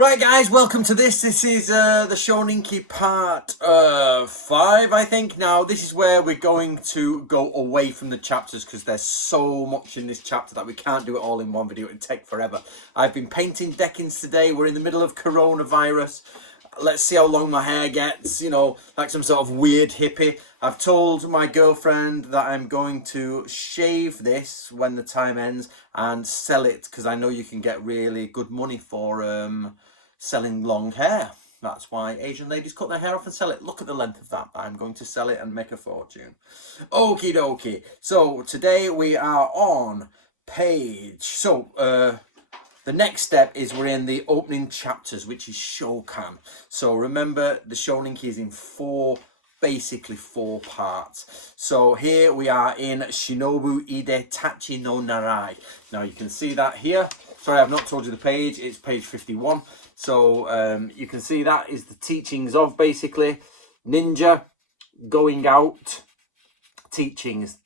Right, guys, welcome to this. This is the Shoninki part 5, I think. Now, this is where we're going to go away from the chapters because there's so much in this chapter that we can't do it all in one video. It'd take forever. I've been painting deckings today. We're in the middle of coronavirus. Let's see how long my hair gets, you know, like some sort of weird hippie. I've told my girlfriend that I'm going to shave this when the time ends and sell it because I know you can get really good money for selling long hair. That's why Asian ladies cut their hair off and sell it. Look at the length of that. I'm going to sell it and make a fortune. Okie dokie. So today we are on page. The next step is we're in the opening chapters, which is Shokan. So remember, the Shoninki is in basically four parts. So here we are in Shinobu Ide Tachi no Narai. Now you can see that here. Sorry, I've not told you the page. It's page 51. So you can see that is the teachings of basically ninja going out. Teachings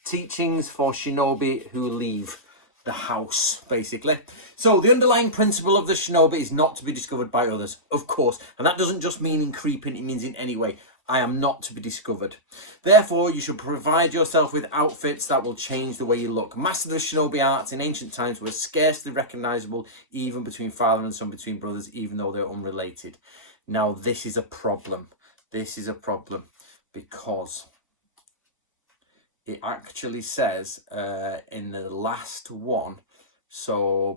for shinobi who leave the house, basically. So the underlying principle of the shinobi is not to be discovered by others, of course, and that doesn't just mean in creeping, it means in any way. I am not to be discovered. Therefore, you should provide yourself with outfits that will change the way you look. Masters of shinobi arts in ancient times were scarcely recognizable, even between father and son, between brothers, even though they're unrelated. Now, this is a problem. This is a problem because it actually says in the last one, so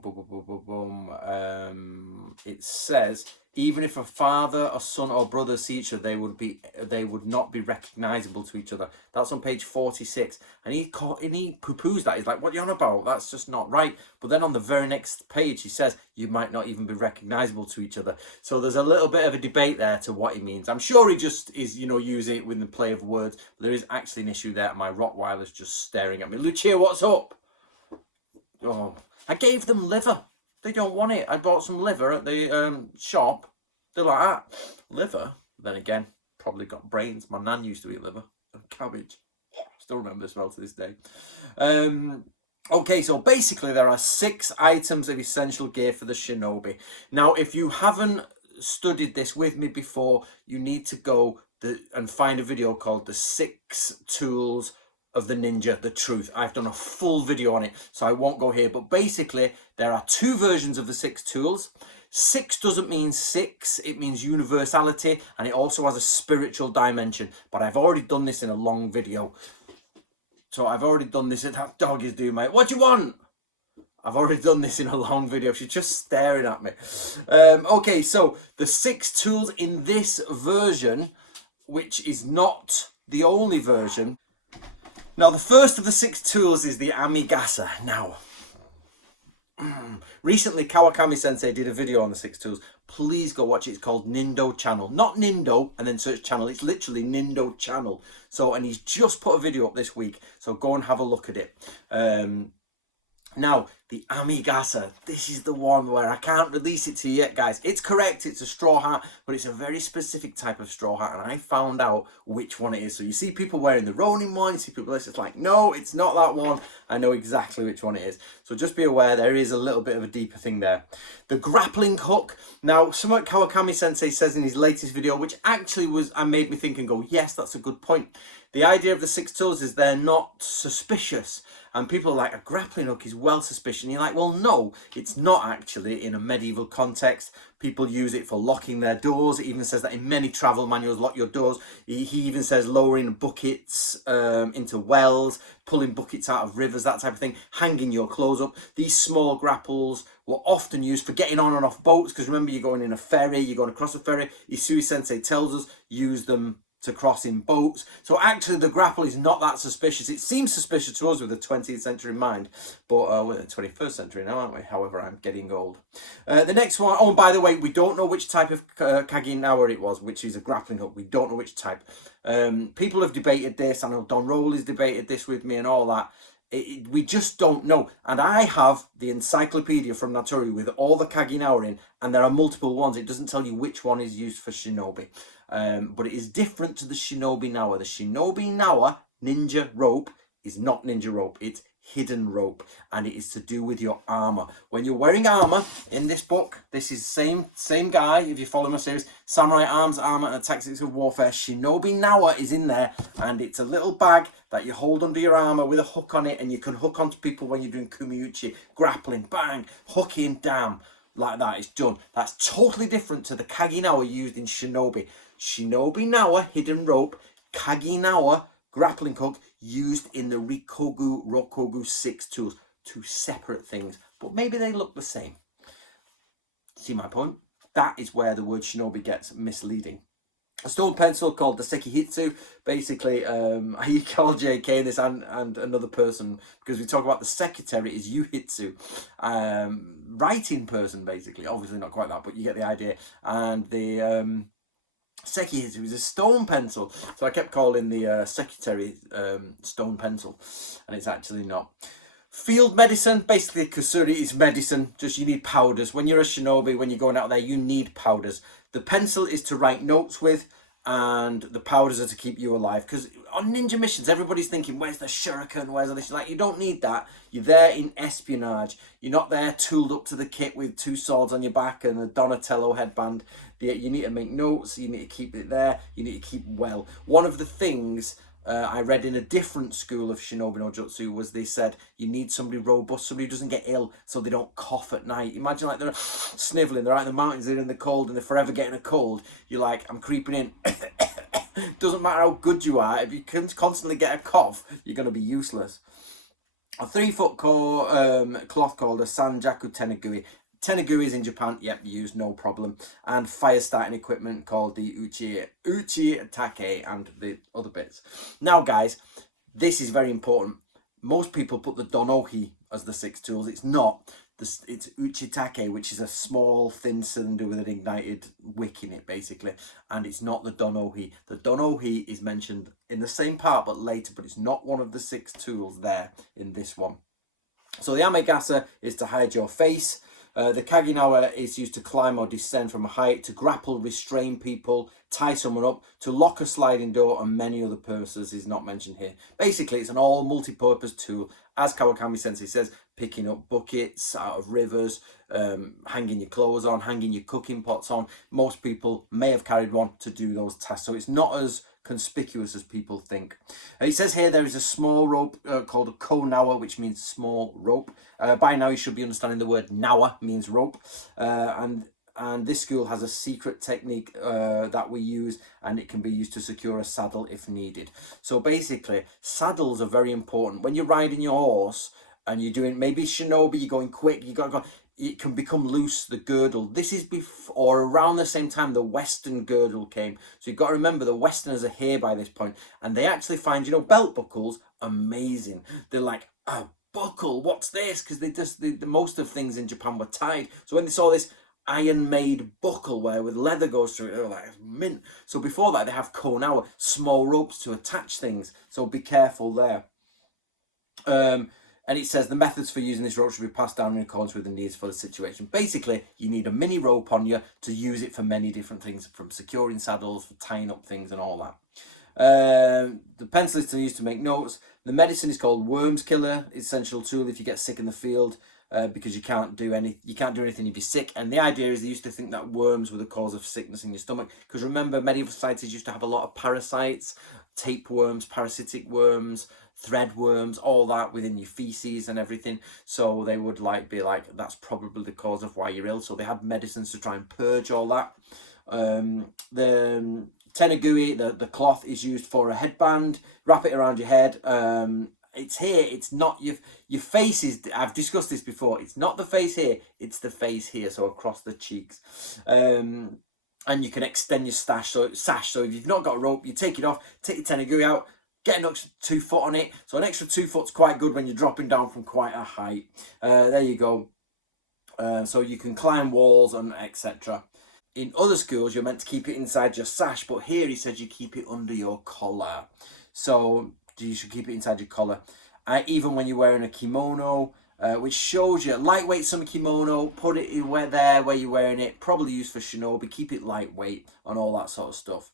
it says even if a father or son or brother see each other, they would not be recognizable to each other. That's on page 46, and he poo-poos that. He's like, what are you on about? That's just not right. But then on the very next page he says you might not even be recognizable to each other. So there's a little bit of a debate there to what he means. I'm sure he just is, you know, using it with the play of words, but there is actually an issue there. My Rottweiler's just staring at me. Lucia, what's up? Oh, I gave them liver. They don't want it. I bought some liver at the shop. They're like, liver? Then again, probably got brains. My nan used to eat liver and cabbage. Still remember the smell to this day. Okay, so basically there are 6 items of essential gear for the shinobi. Now, if you haven't studied this with me before, you need to go and find a video called The 6 Tools of the Ninja, the Truth. I've done a full video on it, so I won't go here. But basically, there are 2 versions of the 6 tools. 6 doesn't mean 6, it means universality, and it also has a spiritual dimension. But I've already done this in a long video. So I've already done this. That dog is doing my... What do you want? I've already done this in a long video. She's just staring at me. Okay, so the 6 tools in this version, which is not the only version. Now, the first of the 6 tools is the Amigasa. Now, recently Kawakami Sensei did a video on the 6 tools. Please go watch it. It's called Nindo Channel. Not Nindo and then search channel. It's literally Nindo Channel. So, and he's just put a video up this week. So go and have a look at it. Now, the Amigasa, this is the one where I can't release it to you yet, guys. It's correct, it's a straw hat, but it's a very specific type of straw hat, and I found out which one it is. So you see people wearing the Ronin one, you see people it's like, no, it's not that one. I know exactly which one it is. So just be aware, there is a little bit of a deeper thing there. The Grappling Hook. Now, somewhat Kawakami Sensei says in his latest video, which actually made me think and go, yes, that's a good point. The idea of the 6 tools is they're not suspicious. And people are like, a grappling hook is well suspicious. And you're like, well, no, it's not actually in a medieval context. People use it for locking their doors. It even says that in many travel manuals, lock your doors. He even says lowering buckets into wells, pulling buckets out of rivers, that type of thing, hanging your clothes up. These small grapples were often used for getting on and off boats, because remember, you're going in a ferry, you're going across a ferry. Isui Sensei tells us, use them to cross in boats. So actually the grapple is not that suspicious. It seems suspicious to us with the 20th century in mind, but we're in the 21st century now, aren't we? However, I'm getting old. The next one, oh, by the way, we don't know which type of Kaginawa it was, which is a grappling hook. We don't know which type. People have debated this. I know Don Rowley's debated this with me and all that. We just don't know. And I have the encyclopedia from Natori with all the Kaginawa in, and there are multiple ones. It doesn't tell you which one is used for shinobi. But it is different to the Shinobi Nawa. The Shinobi Nawa ninja rope is not ninja rope. It's hidden rope, and it is to do with your armor. When you're wearing armor in this book, this is same guy, if you follow my series, Samurai Arms, Armor and Tactics of Warfare, Shinobi Nawa is in there, and it's a little bag that you hold under your armor with a hook on it, and you can hook onto people when you're doing kumiuchi, grappling, bang, hook him down. Like that, it's done. That's totally different to the Kaginawa used in Shinobi. Shinobi Nawa, hidden rope, Kaginawa, grappling hook, used in the Rikogu, Rokogu 6 tools. Two separate things, but maybe they look the same. See my point? That is where the word shinobi gets misleading. A stone pencil called the Sekihitsu. Basically, I call JK this and another person, because we talk about the secretary is Yuhitsu. Writing person, basically. Obviously not quite that, but you get the idea. And the Sekihitsu is a stone pencil. So I kept calling the secretary stone pencil, and it's actually not. Field medicine, basically kusuri is medicine, just you need powders. When you're a shinobi, when you're going out there, you need powders. The pencil is to write notes with, and the powders are to keep you alive. Because on ninja missions, everybody's thinking, where's the shuriken, where's this? Like, you don't need that. You're there in espionage. You're not there tooled up to the kit with 2 swords on your back and a Donatello headband. You need to make notes, you need to keep it there, you need to keep well. One of the things I read in a different school of Shinobi no Jutsu was they said you need somebody robust, somebody who doesn't get ill so they don't cough at night. Imagine like they're sniveling, they're out in the mountains, they're in the cold and they're forever getting a cold. You're like, I'm creeping in. Doesn't matter how good you are, if you can constantly get a cough, you're going to be useless. A 3-foot cloth called a Sanjaku Tenegui. Teneguis in Japan, yep, used no problem. And fire starting equipment called the Uchi Take and the other bits. Now, guys, this is very important. Most people put the Donohi as the 6 tools. It's not. It's Uchi Take, which is a small, thin cylinder with an ignited wick in it, basically. And it's not the Donohi. The Donohi is mentioned in the same part, but later. But it's not one of the 6 tools there in this one. So the Amegasa is to hide your face. The Kaginawa is used to climb or descend from a height, to grapple, restrain people, tie someone up, to lock a sliding door, and many other purposes is not mentioned here. Basically, it's an all multi-purpose tool. As Kawakami Sensei says, picking up buckets out of rivers, hanging your clothes on, hanging your cooking pots on. Most people may have carried one to do those tasks, so it's not as conspicuous as people think. It says here there is a small rope called a ko-nawa, which means small rope. By now you should be understanding the word nawa means rope, and this school has a secret technique that we use, and it can be used to secure a saddle if needed. So basically, saddles are very important. When you're riding your horse and you're doing maybe shinobi, you're going quick, you got to go, it can become loose, the girdle. This is before, around the same time the Western girdle came. So you've got to remember the Westerners are here by this point, and they actually find, belt buckles amazing. They're like, oh, buckle, what's this? Because the most of things in Japan were tied. So when they saw this iron-made buckle where with leather goes through it, they were like, mint. So before that, they have ko-nawa, small ropes to attach things. So be careful there. And it says the methods for using this rope should be passed down in accordance with the needs for the situation. Basically, you need a mini rope on you to use it for many different things, from securing saddles, for tying up things and all that. The pencil is used to make notes. The medicine is called Worms Killer, essential tool if you get sick in the field, because you can't do anything if you're sick. And the idea is they used to think that worms were the cause of sickness in your stomach, because remember, medieval societies used to have a lot of parasites, tapeworms, parasitic worms, thread worms, all that within your feces and everything. So they would be like, that's probably the cause of why you're ill. So they had medicines to try and purge all that. The tenegui, the cloth, is used for a headband. Wrap it around your head. It's here. It's not your face is. I've discussed this before. It's not the face here. It's the face here. So across the cheeks. And you can extend your sash. So if you've not got a rope, you take it off. Take your tenegui out. Get an extra 2 foot on it. So an extra 2 foot's quite good when you're dropping down from quite a height. There you go. So you can climb walls and etc. In other schools, you're meant to keep it inside your sash, but here he says you keep it under your collar. So you should keep it inside your collar. Even when you're wearing a kimono, which shows you lightweight summer kimono, put it where you're wearing it. Probably used for shinobi. Keep it lightweight and all that sort of stuff.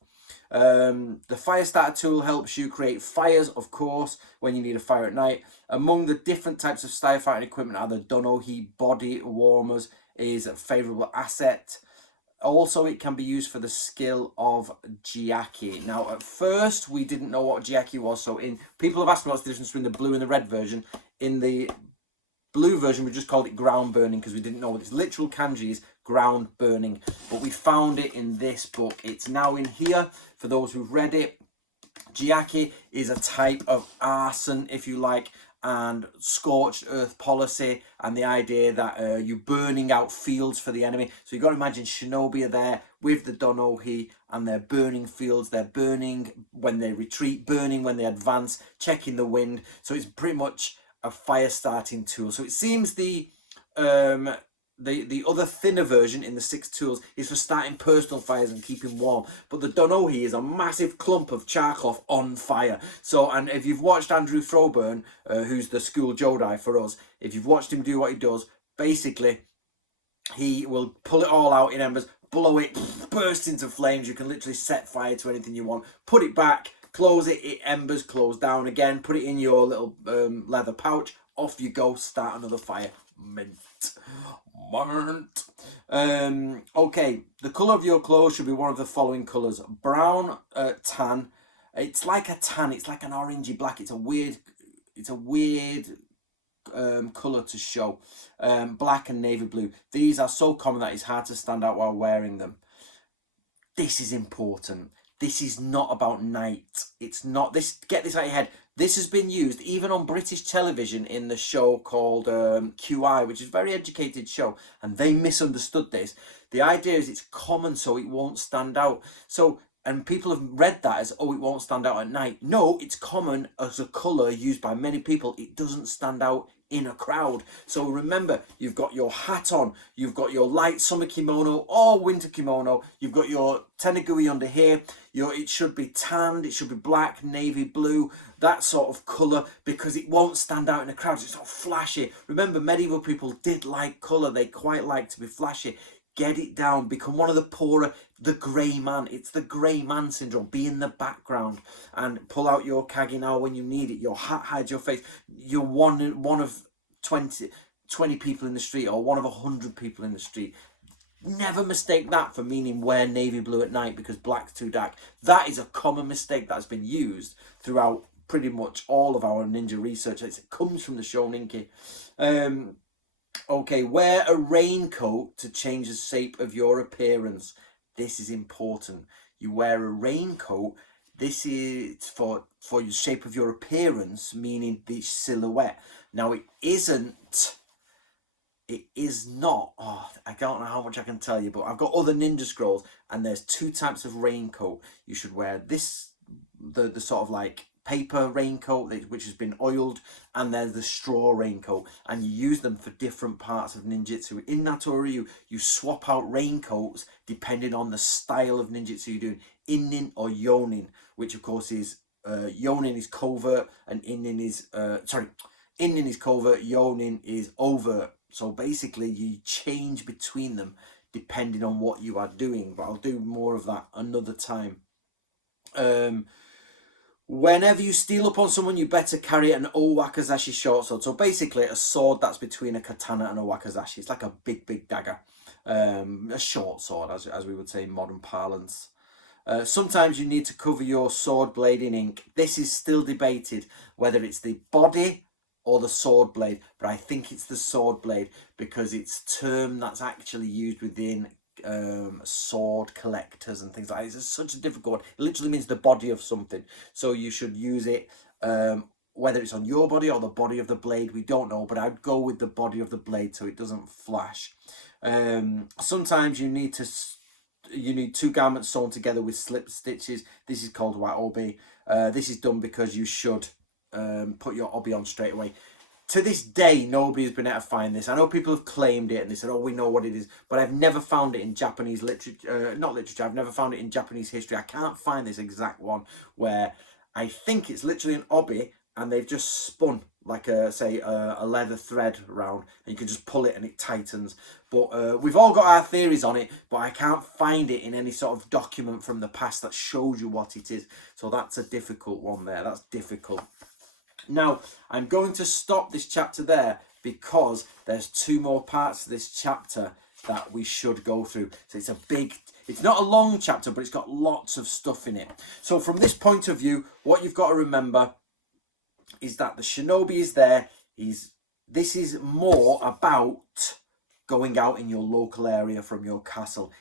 The fire starter tool helps you create fires, of course, when you need a fire at night. Among the different types of firefighting equipment are the Donohi body warmers is a favourable asset. Also, it can be used for the skill of Jiaki. Now, at first, we didn't know what Jiaki was. So, people have asked me what's the difference between the blue and the red version. In the blue version, we just called it ground burning because we didn't know what its literal kanji is, ground burning. But we found it in this book. It's now in here for those who've read it. Jiaki is a type of arson, if you like, and scorched earth policy, and the idea that you're burning out fields for the enemy. So you've got to imagine shinobi are there with the Donohi, and they're burning fields. They're burning when they retreat, burning when they advance, checking the wind. So it's pretty much a fire starting tool. So it seems the other thinner version in the 6 tools is for starting personal fires and keeping warm. But the Donohi is a massive clump of charcoal on fire. So, and if you've watched Andrew Froburn, who's the school Jodai for us, if you've watched him do what he does, basically, he will pull it all out in embers, blow it, burst into flames. You can literally set fire to anything you want. Put it back, close it, embers close down again. Put it in your little leather pouch. Off you go, start another fire. Mint. Okay, the colour of your clothes should be one of the following colours. Brown, tan. It's like a tan, it's like an orangey black. It's a weird colour to show. Black and navy blue. These are so common that it's hard to stand out while wearing them. This is important. This is not about night. It's not this. Get this out of your head. This has been used even on British television in the show called QI, which is a very educated show, and they misunderstood this. The idea is it's common so it won't stand out. So, and people have read that as, oh, it won't stand out at night. No, it's common as a colour used by many people. It doesn't stand out in a crowd. So remember, you've got your hat on, you've got your light summer kimono or winter kimono, you've got your tenigui under here, it should be tanned, it should be black, navy blue, that sort of colour, because it won't stand out in a crowd. It's not flashy. Remember, medieval people did like colour. They quite like to be flashy. Get it down. Become one of the poorer, the grey man. It's the grey man syndrome. Be in the background and pull out your kage now when you need it. Your hat hides your face. You're one of 20 people in the street, or one of 100 people in the street. Never mistake that for meaning wear navy blue at night because black's too dark. That is a common mistake that's been used throughout pretty much all of our ninja research. It comes from the Shoninki. Okay, wear a raincoat to change the shape of your appearance. This is important. You wear a raincoat. This is for the shape of your appearance, meaning the silhouette. Now, it is not, I don't know how much I can tell you, but I've got other ninja scrolls, and there's 2 types of raincoat. You should wear this, the sort of like paper raincoat which has been oiled, and there's the straw raincoat, and you use them for different parts of ninjutsu. In Nato-Ryu, you swap out raincoats depending on the style of ninjutsu you're doing, inin or yonin, which of course is yonin is covert and inin is inin is covert, yonin is overt. So basically you change between them depending on what you are doing, but I'll do more of that another time. Whenever you steal up on someone, you better carry an owakazashi short sword. So basically a sword that's between a katana and a wakazashi. It's like a big dagger. A short sword, as we would say in modern parlance. Sometimes you need to cover your sword blade in ink. This is still debated whether it's the body or the sword blade, but I think it's the sword blade because it's a term that's actually used within sword collectors and things like that. It's such a difficult one. It literally means the body of something, so you should use it whether it's on your body or the body of the blade, we don't know, but I'd go with the body of the blade so it doesn't flash. Sometimes you need 2 garments sewn together with slip stitches. This is called waobi. This is done because you should put your obi on straight away. To this day, nobody has been able to find this. I know people have claimed it and they said, oh, we know what it is, but I've never found it in Japanese literature, I've never found it in Japanese history. I can't find this exact one where I think it's literally an obi, and they've just spun like a leather thread around, and you can just pull it and it tightens. But we've all got our theories on it, but I can't find it in any sort of document from the past that shows you what it is. So that's a difficult one there. That's difficult. Now, I'm going to stop this chapter there because there's 2 more parts to this chapter that we should go through. So it's not a long chapter, but it's got lots of stuff in it. So from this point of view, what you've got to remember is that the shinobi is there. This is more about going out in your local area from your castle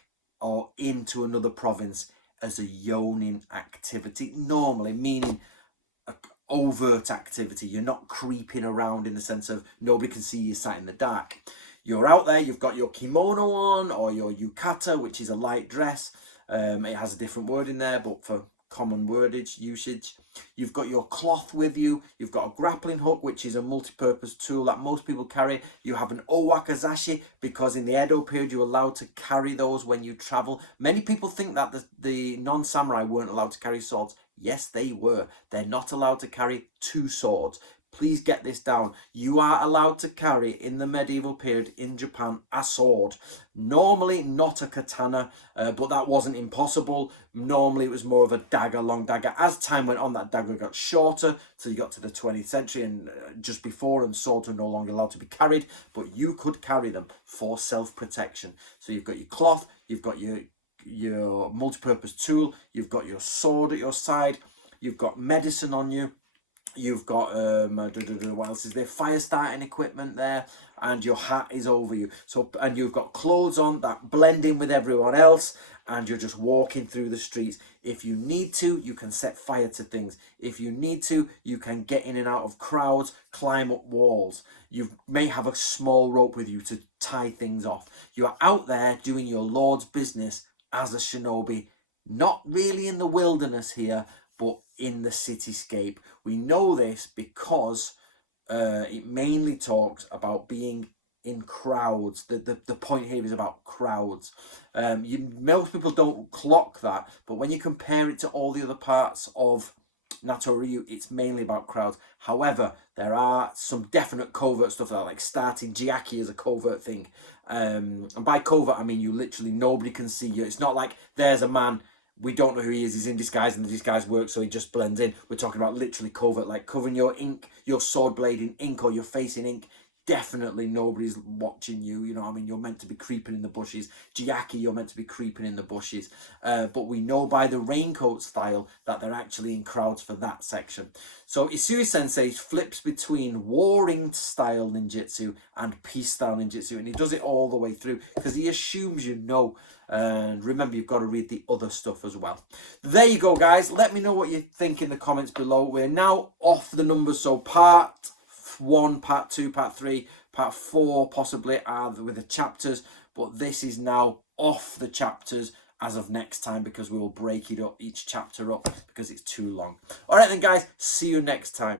or into another province as a yonin activity, normally meaning overt activity. You're not creeping around in the sense of nobody can see you sat in the dark. You're out there, you've got your kimono on or your yukata, which is a light dress. It has a different word in there, but for common wordage usage. You've got your cloth with you. You've got a grappling hook, which is a multi-purpose tool that most people carry. You have an owakazashi, because in the Edo period you're allowed to carry those when you travel. Many people think that the non-samurai weren't allowed to carry swords. Yes, they were. They're not allowed to carry 2 swords. Please get this down. You are allowed to carry, in the medieval period in Japan, a sword. Normally not a katana, but that wasn't impossible. Normally it was more of a dagger, long dagger. As time went on, that dagger got shorter, so you got to the 20th century and just before, and swords were no longer allowed to be carried, but you could carry them for self-protection. So you've got your cloth, you've got your multi-purpose tool, you've got your sword at your side, you've got medicine on you, you've got what else is there, fire starting equipment there, and your hat is over you. So, and you've got clothes on that blend in with everyone else, and you're just walking through the streets. If you need to, you can set fire to things. If you need to, you can get in and out of crowds, climb up walls. You may have a small rope with you to tie things off. You are out there doing your lord's business as a shinobi, not really in the wilderness here, but in the cityscape. We know this because it mainly talks about being in crowds. The point here is about crowds. Most people don't clock that, but when you compare it to all the other parts of Natoryu, it's mainly about crowds. However, there are some definite covert stuff there, like starting jiaki is a covert thing. And by covert, I mean you literally, nobody can see you. It's not like there's a man, we don't know who he is, he's in disguise and the disguise works, so he just blends in. We're talking about literally covert, like covering your ink, your sword blade in ink or your face in ink. Definitely nobody's watching you, you know what I mean? You're meant to be creeping in the bushes. Jiaki, you're meant to be creeping in the bushes. But we know by the raincoat style that they're actually in crowds for that section. So Isui Sensei flips between warring style ninjutsu and peace style ninjutsu, and he does it all the way through because he assumes you know. And remember, you've got to read the other stuff as well. There you go, guys. Let me know what you think in the comments below. We're now off the numbers, so part 1, part 2, part 3, part 4 possibly are with the chapters, but this is now off the chapters as of next time because we will break it up, each chapter up, because it's too long. All right then, guys, see you next time.